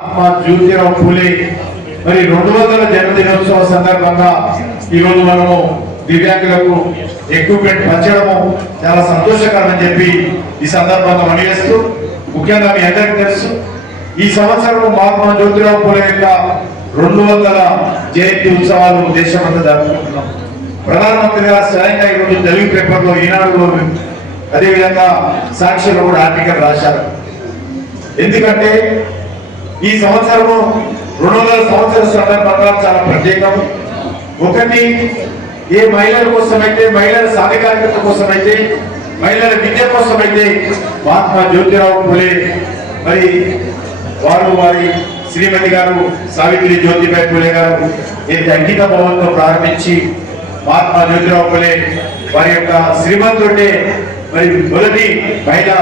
జ్యోతిరావు పూలే మరి 200వ జన్మదినోత్సవ సందర్భంగా ఈరోజు మనము దివ్యాంగులకు ఎక్విప్మెంట్ పంచడము చాలా సంతోషకరమని చెప్పి ఈ సందర్భంగా మనవేస్తూ, ముఖ్యంగా మీ అందరికీ తెలుసు ఈ సంవత్సరం మహాత్మా జ్యోతిరావు పూలే యొక్క 200వ జయంతి ఉత్సవాలు దేశమంతా జరుపుకుంటున్నాం. ప్రధానమంత్రి గారు స్వయంగా ఈరోజు తెలుగు పేపర్లో, ఈనాడులో, అదేవిధంగా సాక్షిలో కూడా ఆర్టికల్ రాశారు. ఎందుకంటే ఈ సంవత్సరము 200వ సంవత్సర సందర్భంగా చాలా ప్రత్యేకం. ఒకటి, ఏ మహిళల కోసమైతే, మహిళల సాధికారికత కోసమైతే, మహిళల విద్య కోసమైతే మహాత్మా జ్యోతిరావు పూలే మరి వారి శ్రీమతి గారు సావిత్రి జ్యోతిబాయి పూలే గారు అంకిత భవన్తో ప్రారంభించి మహాత్మా జ్యోతిరావు పూలే వారి యొక్క శ్రీమంతుడే మరి మొదటి మహిళా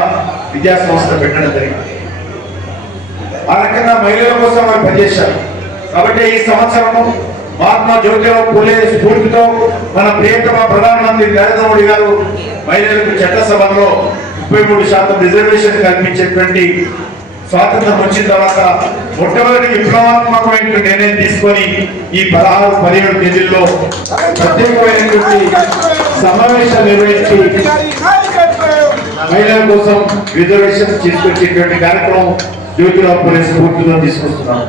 విద్యా సంస్థ పెట్టడం జరిగింది. ఆ రకంగా మహిళల కోసం వారు పనిచేశారు. కాబట్టి ఈ సంవత్సరము మహాత్మా జ్యోతిరావు పూలే స్ఫూర్తితో మన ప్రియతమ ప్రధానమంత్రి నరేంద్ర మోడీ గారు మహిళలకు చట్టసభలో 33% రిజర్వేషన్ కల్పించేటువంటి స్వాతంత్రం వచ్చిన తర్వాత మొట్టమొదటి విప్లవాత్మకమైన నిర్ణయం తీసుకొని ఈ 16-17 తేదీల్లో ప్రత్యేకమైనటువంటి సమావేశాలు నిర్వహించి మహిళల కోసం రిజర్వేషన్ తీసుకొచ్చేటువంటి కార్యక్రమం జ్యోతిరావు పూలే స్ఫూర్తితో తీసుకొస్తున్నాం.